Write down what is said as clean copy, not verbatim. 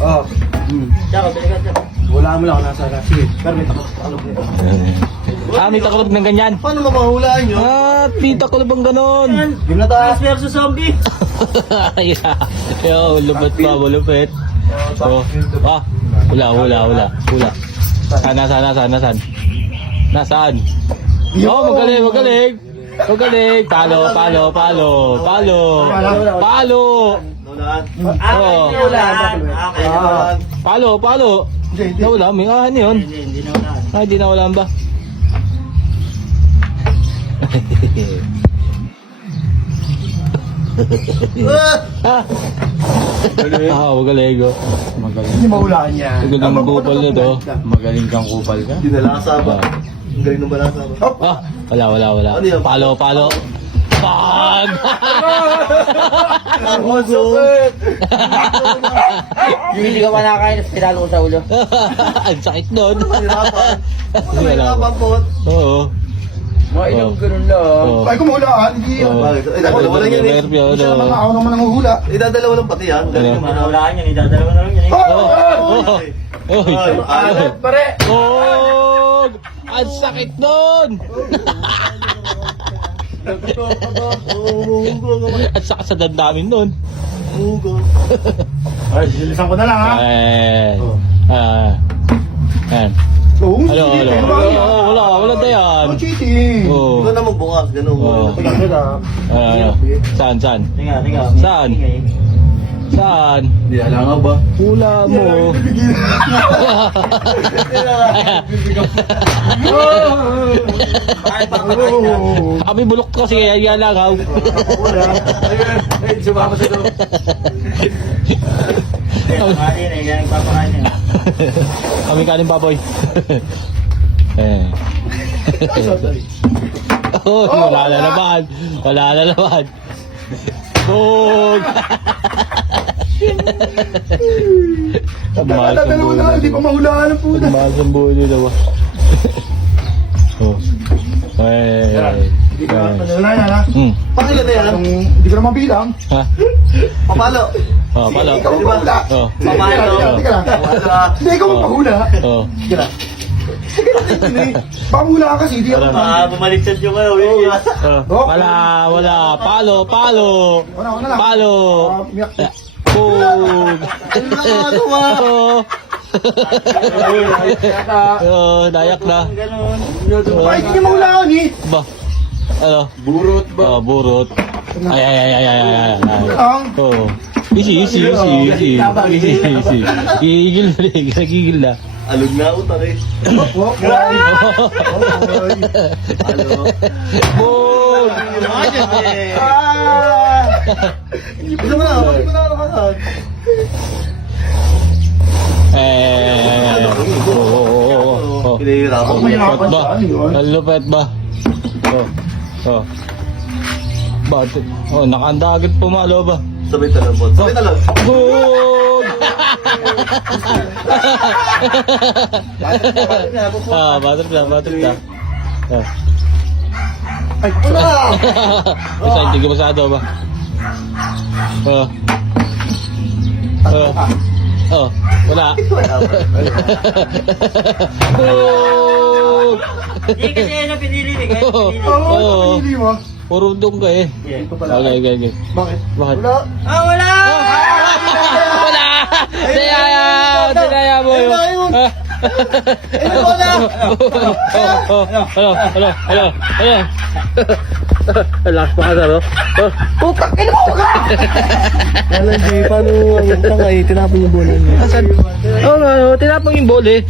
Oo. Tsaka, balikan siya. Wala mo lang ako nasa harap. Sige, pero may takalog na ito. May takulog ng ganyan. Paano mapahulaan nyo? May takulog ang ganon. Game na tayo. Plants versus zombie. Yeah. Yo, lupit pa, malupit. Oh. Wala. Nasaan? Nasaan? Oh, magaling. Palo. Naulaan. Palo. Hindi. Nawala, may ano yun? Hindi na wala. Di nawalaan ba? Magaling. Hindi mahulaan niya. Magaling magkupal na to. Magaling kang kupal ka? Hindi na lasaba. Ang galing ng balasaba. Wala. Ano yun? Palo. Pag! Ang sakit! Yung hindi ka pa nakakain, pinalo ko sa ulo. Ang sakit nun. Mahirapan. Mahirapan po. Oo. Yung ganun lang. Oo. Ay, kung mahulaan, hindi yan. Oo. Bakit? Ay, dalawa lang yan eh. Nervyo, Isa ano. naman ako naman ang huhula. Idadalawa lang pati yan. Galing naman. Manawalaan yan, idadalawa na lang yan. Oy! Alat, pare! Oh! Ang sakit nun! Ang sakit sa dandamin nun. Ay, silisan ko na lang ha. Ayan. Oo, Hello. Wala na yan. No cheating. Oo. Ikaw na magbukas, gano'n. Oo. Saan? Tiga. Saan? Hindi, alam nga ba? Hula mo. Kami bulok kasi kaya langaw. Ay, sumama sa loob. Kakain eh, kaya nagpapakain eh. Kami kanin baboy. Oh, wala na naman. Bog! Dalawa na, hindi pa mahulaan ang puta. Mahal sa buhay nila ba? Oh. Wala yan ha. Pakila na yan. Hindi ko na mabilang. Ha? Papalo. Oh, pala. Ikaw ang pahula. Oh. Papalo. Teka lang. Hindi, ikaw ang pahula. Oh. Sige lang. Pahula ka kasi, hindi ako Bumaliktad yung ano, Oh. Wala. Palo. Wala lang. Palo. Umiyak. Bog! Oh, dayak na. Ay, hindi niya mahulaan eh. Ba? Ano? Burot ba? Oh, burot. Ay. Ang. Oh. Easy. Gigil na. Alog na ako, tari. Bog! Gusto mo na, hindi ko na alaman. Oh. Pinahirapan mo. Lupet ba? Lupet ba? Oh. Bakit? Oh, nakandagit pumalo ba? Sabay talabot. Bog! Batrip na. Ay, wala! Isa, hindi ko masado ba? Wala. Bog! Hindi kasi yan ang pinili eh. Kaya pinili. Oo, pinili mo. Puro dong ka eh. Okay. Bakit? Wala! Wala! Dinaya mo yun. Hello. Last pa ka no? Putak, ino mo ka! Alam, di, paano ang tangay, tinapon yung bola niya. Asan? Oo nga, tinapon yung bola eh.